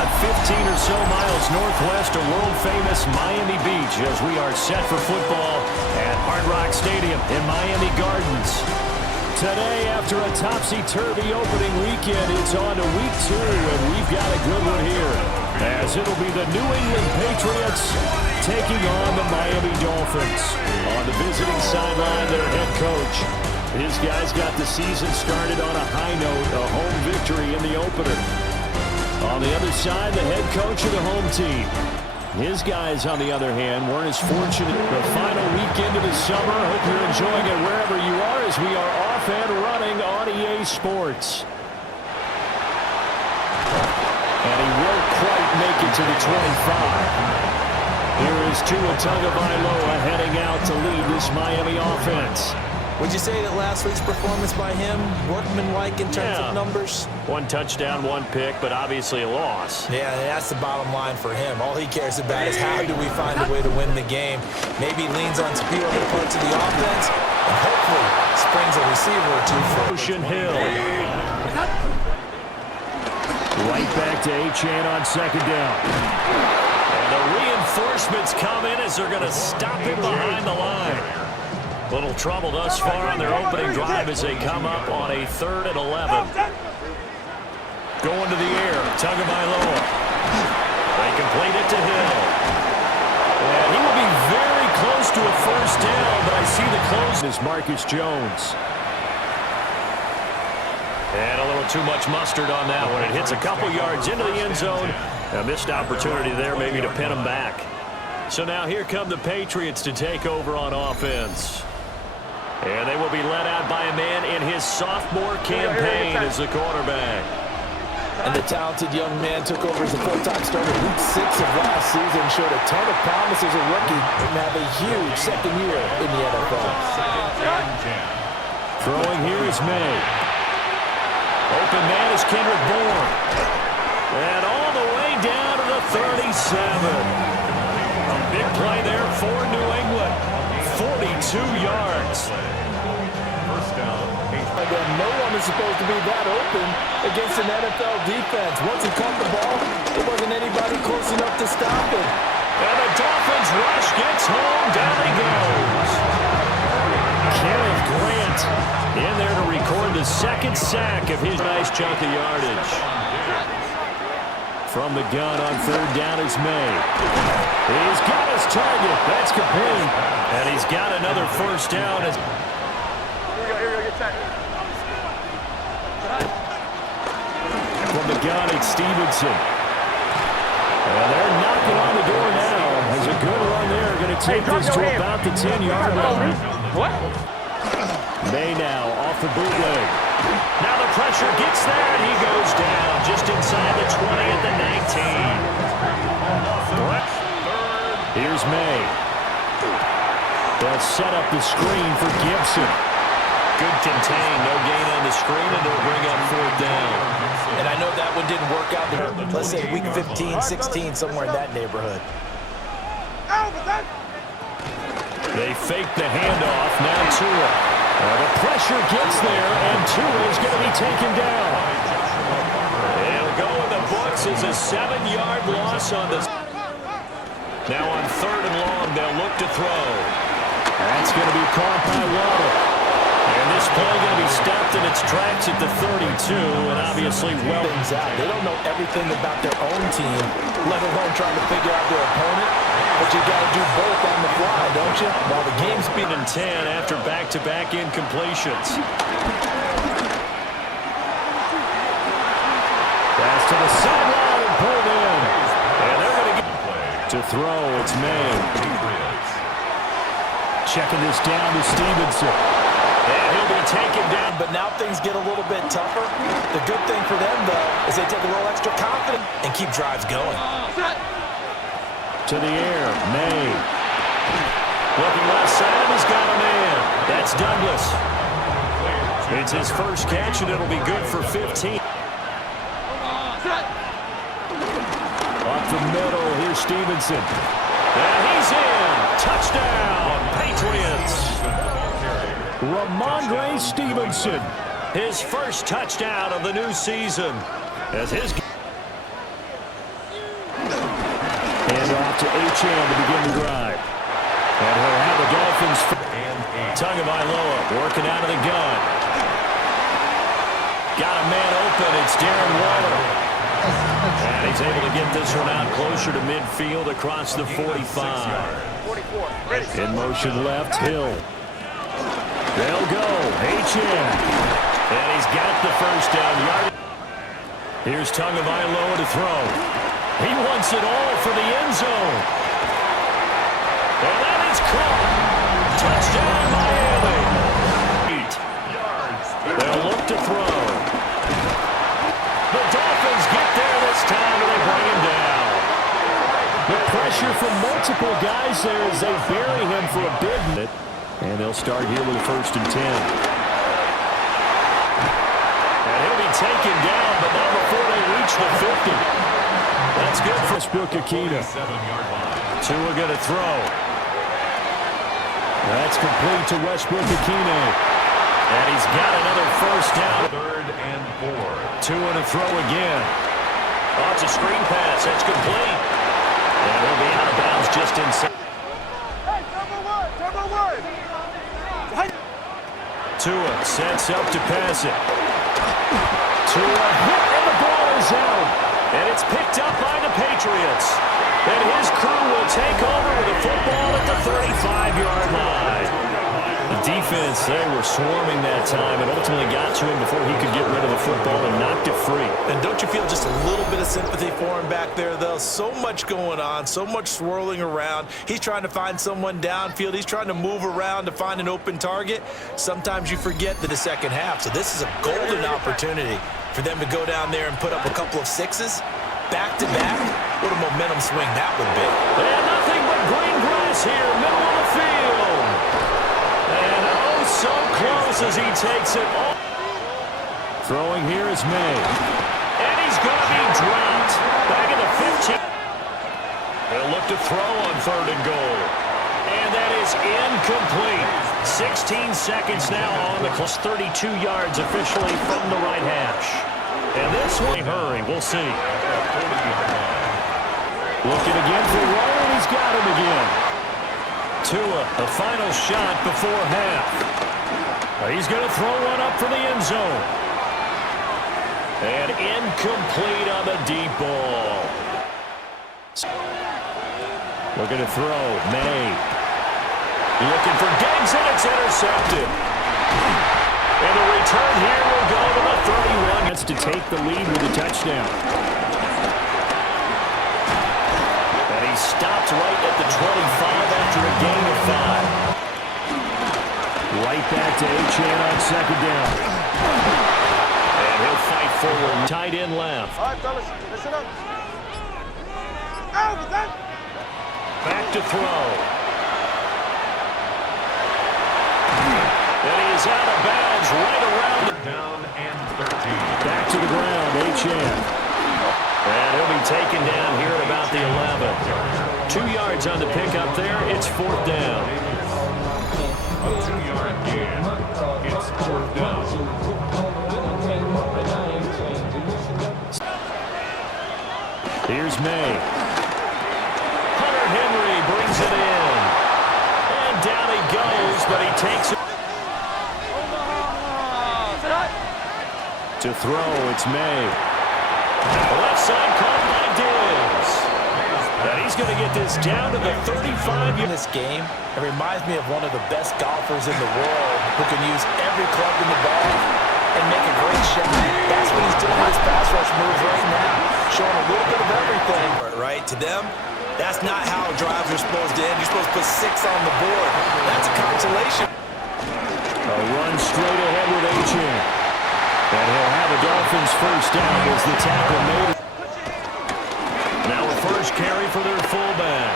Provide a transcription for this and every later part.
about 15 or so miles northwest of world-famous Miami Beach as we are set for football at Hard Rock Stadium in Miami Gardens. Today, after a topsy-turvy opening weekend, it's on to week 2, and we've got a good one here, as it'll be the New England Patriots taking on the Miami Dolphins. On the visiting sideline, their head coach. His guys got the season started on a high note, a home victory in the opener. On the other side, the head coach of the home team. His guys, on the other hand, weren't as fortunate. The final weekend of the summer. Hope you're enjoying it wherever you are as we are off and running on EA Sports. And he won't quite make it to the 25. Here is Tua Tagovailoa heading out to lead this Miami offense. Would you say that last week's performance by him, workmanlike in terms of numbers? 1 touchdown, 1 pick, but obviously a loss. Yeah, that's the bottom line for him. All he cares about is how do we find a way to win the game. Maybe leans on a few other parts of the offense, and hopefully springs a receiver or two for Ocean Hill. Right back to Achane on second down. And the reinforcements come in as they're going to stop him behind the line. Little trouble thus far on their opening drive as they come up on a 3rd and 11. Going to the air, Tagovailoa. They complete it to Hill. And he will be very close to a first down, but I see the close is Marcus Jones. And a little too much mustard on that one. It hits a couple yards into the end zone. A missed opportunity there maybe to pin him back. So now here come the Patriots to take over on offense. And they will be led out by a man in his sophomore campaign as the quarterback. And the talented young man took over as a full-time starter week 6 of last season, showed a ton of promise as a rookie, and have a huge second year in the NFL. Throwing here is May. Open man is Kendrick Bourne. And all the way down to the 37. A big play there for New England. 42 yards. First down. No one is supposed to be that open against an NFL defense. Once he caught the ball, there wasn't anybody close enough to stop him. And the Dolphins rush gets home. Down he goes. Kenneth Grant in there to record the 2nd sack of his nice chunk of yardage. From the gun on 3rd down is May. He's got his target. That's complete. And he's got another first down. From the gun, it's Stevenson. And they're knocking on the door now. There's a good run there. Going to take this to about the 10-yard line. What? May now off the bootleg. Now the pressure gets there, and he goes down just inside the 20 at the 19. Here's May. They'll set up the screen for Gibson. Good contain, no gain on the screen, and they'll bring up 4th down. And I know that one didn't work out there. Let's say week 15, 16, somewhere in that neighborhood. They fake the handoff, now Tua. The pressure gets there, and Tua is going to be taken down. It'll go in the books as a 7-yard loss on this. Now on 3rd and long, they'll look to throw. That's going to be caught by Waddle. And this play going to be stopped in its tracks at the 32, and obviously well things out. They don't know everything about their own team, let alone trying to figure out their opponent. But you got to do both on the fly, don't you? While the game's been in 10 after back-to-back incompletions. Pass to the sideline and pulled in. And they're going to get to throw. It's May. Checking this down to Stevenson. And he'll be taken down. But now things get a little bit tougher. The good thing for them, though, is they take a little extra confidence and keep drives going. To the air, May. Looking left side, he's got a man. That's Douglas. It's his first catch, and it'll be good for 15. Up the middle, here's Stevenson. And he's in. Touchdown, Patriots. Ramondre Stevenson, his first touchdown of the new season. As his to Achane to begin the drive. And he'll have the Dolphins. Tagovailoa working out of the gun. Got a man open. It's Darren Waller. And he's able to get this one out closer to midfield across the 45. In motion left, Hill. They'll go. Achane. And he's got the first down yard. Here's Tagovailoa to throw. He wants it all for the end zone. And that is caught. Touchdown, Miami. 8. They'll look to throw. The Dolphins get there this time, and they bring him down. The pressure from multiple guys there as they bury him for a big minute. And they'll start here with a 1st and 10. And he'll be taken down, but not before they reach the 50. That's good for Westbrook-Ikhine. Tua going to throw. That's complete to Westbrook-Ikhine. And he's got another first down. 3rd and 4. Tua to throw again. Oh, it's a screen pass. That's complete. And he'll be out of bounds just inside. Tua sets up to pass it. Tua hit, and the ball is out. And it's picked up by the Patriots. And his crew will take over with the football at the 35-yard line. The defense, they were swarming that time and ultimately got to him before he could get rid of the football and knocked it free. And don't you feel just a little bit of sympathy for him back there, though? So much going on, so much swirling around. He's trying to find someone downfield. He's trying to move around to find an open target. Sometimes you forget that the second half. So this is a golden opportunity for them to go down there and put up a couple of sixes. Back-to-back. What a momentum swing that would be. And nothing but green grass here, middle of the field. And oh, so close as he takes it off. Throwing here is May. And he's going to be dropped. Back in the 15. They'll look to throw on 3rd and goal. And that is incomplete. 16 seconds now on the clock. 32 yards officially from the right hash. And this one, hurry, we'll see. Looking again for Waller, and he's got him again. Tua, a final shot before half. He's going to throw one up for the end zone. And incomplete on the deep ball. Looking to throw, May. Looking for Diggs, and it's intercepted. And the return here will go to the 31. That's to take the lead with a touchdown. And he stopped right at the 25 after a gain of 5. Right back to Achane on 2nd down. And he'll fight forward. Tight end left. All right, fellas, listen up. Back to throw. And he is out of bounds right around the Down and 13. back to the ground, Achane. And he'll be taken down here at about the 11. 2 yards on the pickup there. It's 4th down. A 2-yard gain. It's 4th down. Here's May. Hunter Henry brings it in. And down he goes, but he takes it. To throw, it's May. Left side caught by Diggs. And he's going to get this down to the 35. In this game, it reminds me of one of the best golfers in the world who can use every club in the bag and make a great shot. That's what he's doing with his pass rush moves right now, showing a little bit of everything. Right, to them, that's not how drives are supposed to end. You're supposed to put 6 on the board. That's a consolation. A run straight ahead with Achane. And he'll have a Dolphins first down as the tackle made. Now a first carry for their fullback.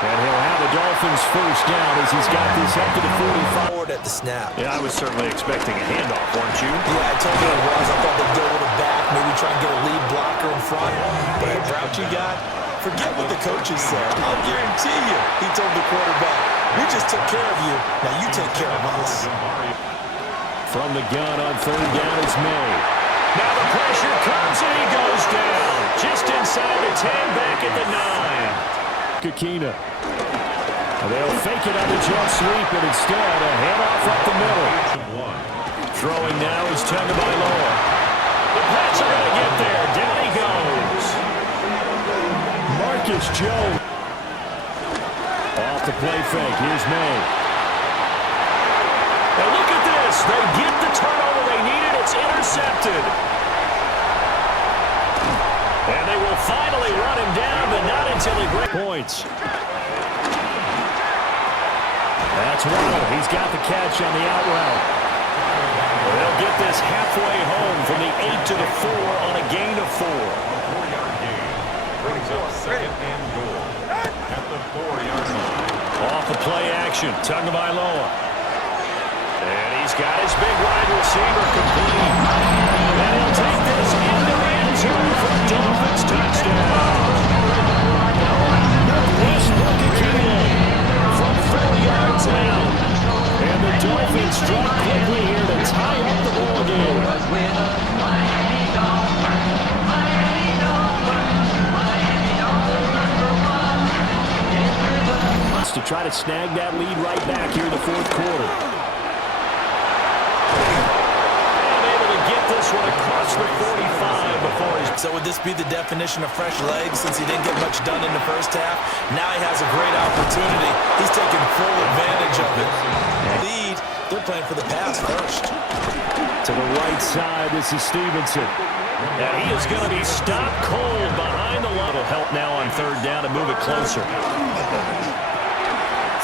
And he'll have a Dolphins first down as he's got this up to the 45. Forward at the snap. Yeah, I was certainly expecting a handoff, weren't you? Yeah, I told you it was. I thought they'd go with a back, maybe try and get a lead blocker in front. But that route you got, forget what the coaches said. I'll guarantee you, he told the quarterback, we just took care of you. Now you take care of us. From the gun on 3rd down is May. Now the pressure comes and he goes down. Just inside the 10, back at the 9. Kakina. They'll fake it on the jet sweep, and instead a handoff up the middle. Throwing now is Tagovailoa. The Pats are going to get there. Down he goes. Marcus Jones. Off the play fake. Here's May. And look at this. They get the turnover they needed. It's intercepted. And they will finally run him down, but not until he breaks points. That's Waddle. He's got the catch on the out route. They'll get this halfway home from the 8 to the 4 on a gain of 4. 4-yard gain. Brings up 2nd and goal at the 4-yard line. Off the play action, Tagovailoa. And he's got his big wide receiver complete. And he'll take this into the end zone for the Dolphins touchdown. Westbrook from 4 yards out. And the Dolphins strike quickly here to tie up the ball game. To try to snag that lead right back here in the 4th quarter. And able to get this one across the 45 before he's... So would this be the definition of fresh legs since he didn't get much done in the first half? Now he has a great opportunity. He's taking full advantage of it. Lead, they're playing for the pass first. To the right side, this is Stevenson. And he is going to be stopped cold behind the line. It'll help now on 3rd down to move it closer.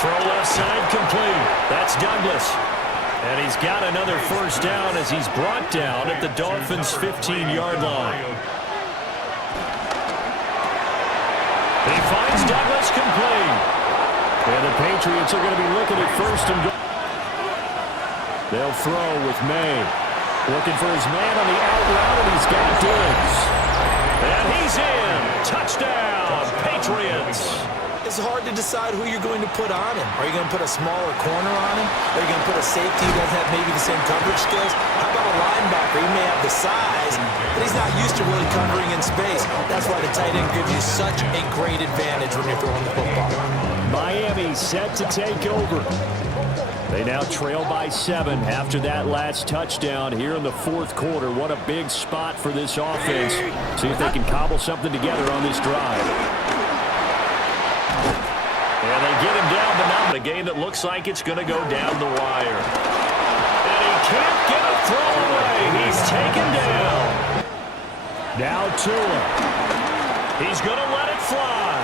Throw left side complete. That's Douglas. And he's got another 1st down as he's brought down at the Dolphins' 15-yard line. He finds Douglas complete. And the Patriots are going to be looking at 1st and goal. They'll throw with May. Looking for his man on the out route, and he's got Diggs. And he's in. Touchdown, Patriots. It's hard to decide who you're going to put on him. Are you going to put a smaller corner on him? Are you going to put a safety who doesn't have maybe the same coverage skills? How about a linebacker? He may have the size, but he's not used to really covering in space. That's why the tight end gives you such a great advantage when you're throwing the football. Miami set to take over. They now trail by 7 after that last touchdown here in the 4th quarter. What a big spot for this offense. See if they can cobble something together on this drive. And they get him down the mountain. A game that looks like it's going to go down the wire. And he can't get a throw away. He's taken down. Now Tua. He's going to let it fly.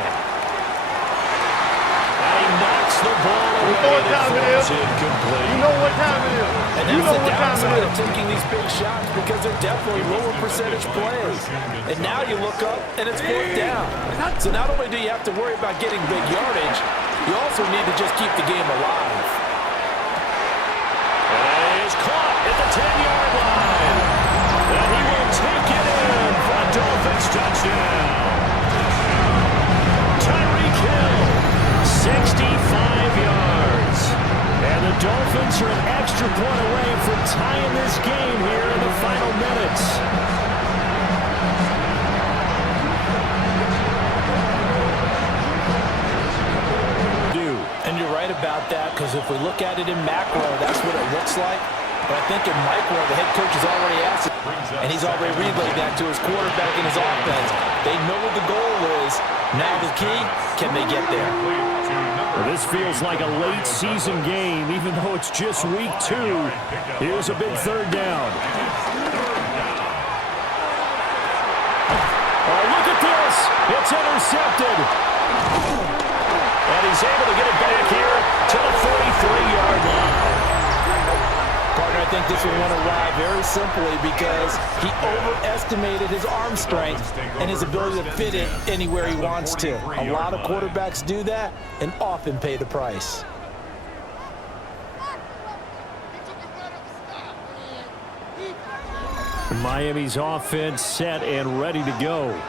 And he knocks the ball away. You know what time it is. Incomplete. You know what time it is. And that's the downside of taking these big shots because they're definitely lower percentage plays. And now you look up and it's 4th down. So not only do you have to worry about getting big yardage, you also need to just keep the game alive. And it is caught at the 10-yard line. And he will take it in for a Dolphins touchdown. Tyreek Hill, 65 yards. And the Dolphins are an extra point away from tying this game here in the final minutes. And you're right about that because if we look at it in macro, that's what it looks like. But I think in micro, the head coach has already asked it, and he's already relayed that to his quarterback and his offense. They know what the goal is. Now the key, can they get there? Well, this feels like a late season game, even though it's just week 2. Here's a big 3rd down. Oh, look at this. It's intercepted. And he's able to get it back here to the 43-yard line. Partner, I think this will want to ride very simply because he overestimated his arm strength and his ability to fit it anywhere he wants to. A lot of quarterbacks do that and often pay the price. Miami's offense set and ready to go.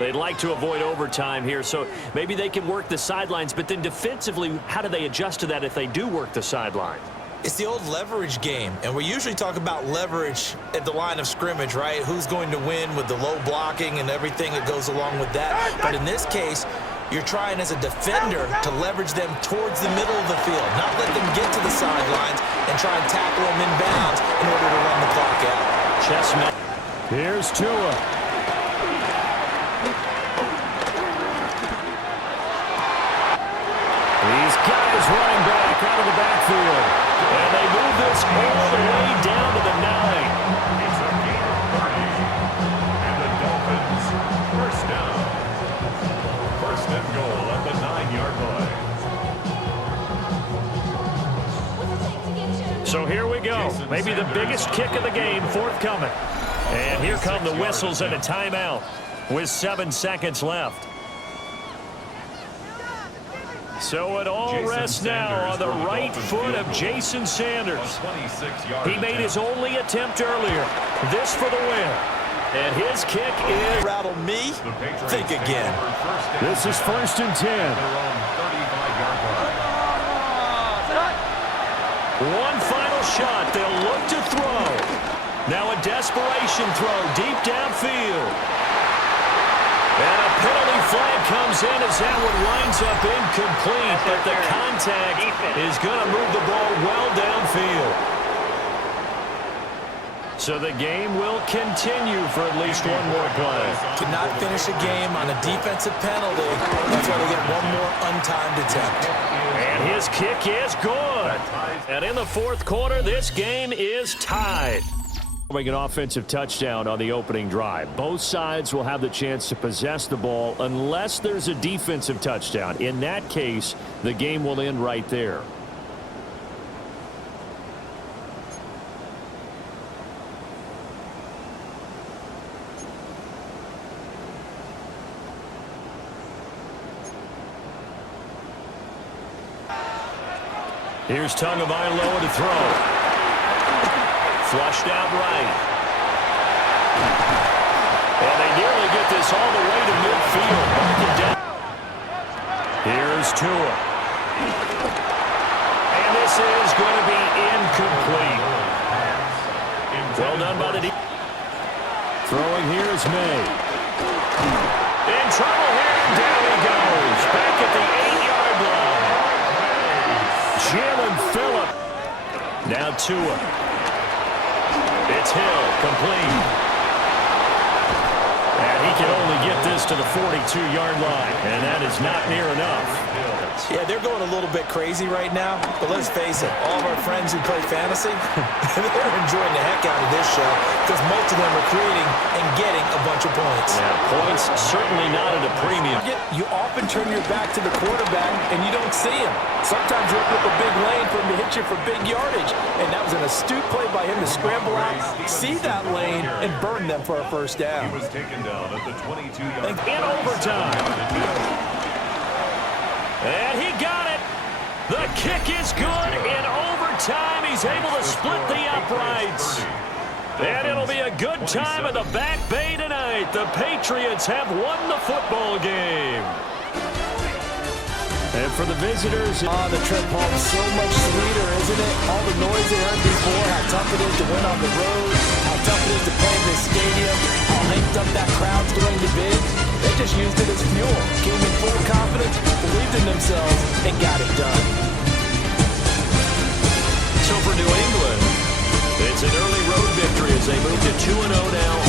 They'd like to avoid overtime here, so maybe they can work the sidelines, but then defensively, how do they adjust to that if they do work the sideline? It's the old leverage game, and we usually talk about leverage at the line of scrimmage, right? Who's going to win with the low blocking and everything that goes along with that. But in this case, You're trying as a defender to leverage them towards the middle of the field, not let them get to the sidelines and try and tackle them inbounds in order to run the clock out. Chestnut. Here's Tua. These guys running back out of the backfield. And they move this all the way down to the 9. It's a gain of 30. And the Dolphins, first down. First and goal at the 9-yard line. So here we go. Maybe the biggest kick of the game forthcoming. And here come the whistles and a timeout with 7 seconds left. So it all rests now on the right foot of Jason Sanders. He made his only attempt earlier. This for the win. And his kick is... Rattle me? Think again. This is 1st and 10. One final shot. They'll look to throw. Now a desperation throw deep downfield. And a penalty flag comes in as that one winds up incomplete, but the contact is going to move the ball well downfield. So the game will continue for at least one more play. To not finish a game on a defensive penalty, that's why they get one more untimed attempt. And his kick is good. And in the 4th quarter, this game is tied. An offensive touchdown on the opening drive. Both sides will have the chance to possess the ball unless there's a defensive touchdown. In that case, the game will end right there. Here's Tagovailoa to throw. Flushed out right. And they nearly get this all the way to midfield. Here's Tua. And this is going to be incomplete. Well done by the defense. Throwing here is May. In trouble here. Down he goes. Back at the 8-yard line. Jalen Phillip. Now Tua. It's Hill, complete. And he can only get this to the 42-yard line, and that is not near enough. Yeah, they're going a little bit crazy right now, but let's face it, all of our friends who play fantasy, they're enjoying the heck out of this show because most of them are creating and getting a bunch of points. Yeah, points certainly not at a premium. You often turn your back to the quarterback and you don't see him. Sometimes you open up a big lane for him to hit you for big yardage, and that was an astute play by him to scramble out, see that lane, and burn them for a first down. He was taken down at the 22-yard line. In overtime. And he got it. The kick is good. In overtime, he's able to split the uprights. And it'll be a good time at the Back Bay tonight. The Patriots have won the football game. And for the visitors, the trip home so much sweeter, isn't it? All the noise they heard before, how tough it is to win on the road, how tough it is to play in this stadium, how hyped up that crowd's going to be. They just used it as fuel, came in full confidence, believed in themselves, and got it done. So for New England, it's an early road victory as they move to 2-0 now